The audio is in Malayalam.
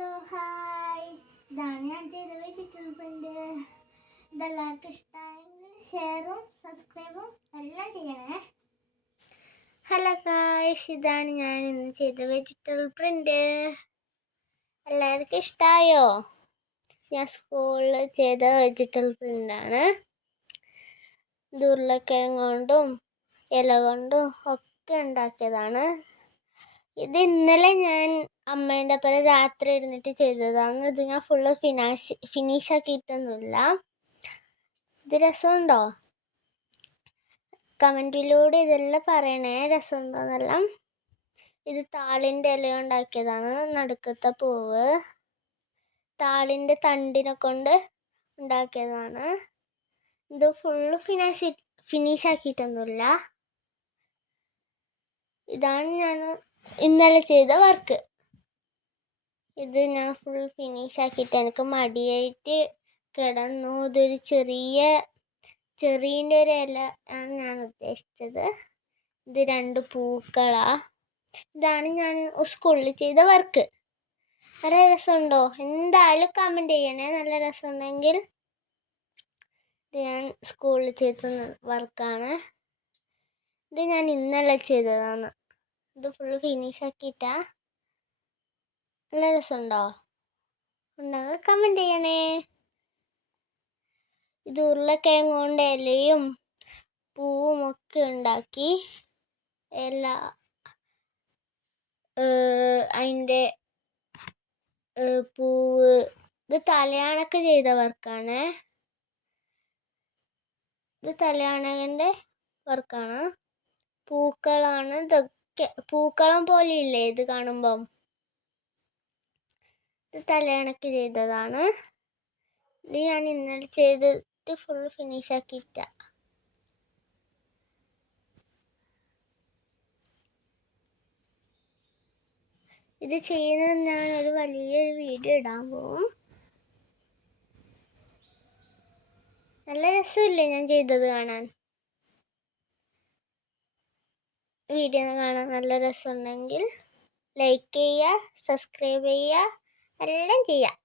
ഹലോ ഹായ്, ഇതാണ് ഞാൻ ചെയ്ത വെജിറ്റബിൾ പ്രിന്റ്. ഇതെല്ലാവർക്കും ഇഷ്ടമായെങ്കിൽ ഷെയറും സബ്സ്ക്രൈബും എല്ലാം ചെയ്യണേ. ഹലോ ഗായ്സ്, ഇതാണ് ഞാൻ ഇന്ന് ചെയ്ത വെജിറ്റബിൾ പ്രിന്റ്. എല്ലാവർക്കും ഇഷ്ടമായോ? ഞാൻ സ്കൂളിൽ ചെയ്ത വെജിറ്റബിൾ പ്രിൻ്റാണ്. ഇത് ഉരുളക്കിഴങ്ങ് കൊണ്ടും ഇല കൊണ്ടും ഒക്കെ ഉണ്ടാക്കിയതാണ്. ഇത് ഇന്നലെ ഞാൻ അമ്മേൻ്റെ ഒപ്പം രാത്രി ഇരുന്നിട്ട് ചെയ്തതാണ്. ഇത് ഞാൻ ഫുള്ള് ഫിനിഷ് ആക്കിയിട്ടൊന്നുമില്ല. ഇത് രസമുണ്ടോ? കമൻറ്റിലൂടെ ഇതെല്ലാം പറയണേ, രസമുണ്ടോയെന്നെല്ലാം. ഇത് താളിൻ്റെ ഇല ഉണ്ടാക്കിയതാണ്. നടുക്കത്തെ പൂവ് താളിൻ്റെ തണ്ടിനെ കൊണ്ട് ഉണ്ടാക്കിയതാണ്. ഇത് ഫുള്ള് ഫിനിഷ് ആക്കിയിട്ടൊന്നുമില്ല. ഇതാണ് ഞാൻ ഇന്നലെ ചെയ്ത വർക്ക്. ഇത് ഞാൻ ഫുൾ ഫിനിഷ് ആക്കിയിട്ട് എനിക്ക് മടിയായിട്ട് കിടന്നു. ഇതൊരു ചെറീൻ്റെ ഒരു ഇല ആണ് ഞാൻ ഉദ്ദേശിച്ചത്. ഇത് 2 പൂക്കളാണ്. ഇതാണ് ഞാൻ സ്കൂളിൽ ചെയ്ത വർക്ക്. നല്ല രസമുണ്ടോ? എന്തായാലും കമൻറ്റ് ചെയ്യണേ. നല്ല രസമുണ്ടെങ്കിൽ. ഇത് ഞാൻ സ്കൂളിൽ ചെയ്ത വർക്കാണ്. ഇത് ഞാൻ ഇന്നലെ ചെയ്തതാണ്. ഇത് ഫുള്ള് ഫിനിഷ് ആക്കിയിട്ടാ. നല്ല രസമുണ്ടോ? ഉണ്ടെങ്കിൽ കമൻറ്റ് ചെയ്യണേ. ഇത് ഉരുളക്കിഴങ്ങ് കൊണ്ട് ഇലയും പൂവും ഒക്കെ ഉണ്ടാക്കി. അതിൻ്റെ പൂവ് ഇത് തലയാണക്ക് ചെയ്ത വർക്കാണ്. ഇത് തലയാണകൻ്റെ വർക്കാണ്. പൂക്കളാണ് ഇതൊക്കെ. പൂക്കളം പോലെ ഇല്ലേ ഇത് കാണുമ്പം? ഇത് തലയണക്ക് ചെയ്തതാണ്. ഇത് ഞാൻ ഇന്നലെ ചെയ്തിട്ട് ഫുൾ ഫിനിഷ് ആക്കിയിട്ട. ഇത് ചെയ്യുന്നത് ഞാൻ ഒരു വലിയൊരു വീഡിയോ ഇടാൻ പോവും. നല്ല രസമില്ലേ ഞാൻ ചെയ്തത് കാണാൻ? വീഡിയോ കാണാൻ നല്ല രസമുണ്ടെങ്കിൽ ലൈക്ക് ചെയ്യുക, സബ്സ്ക്രൈബ് ചെയ്യുക, എല്ലാം ചെയ്യുക.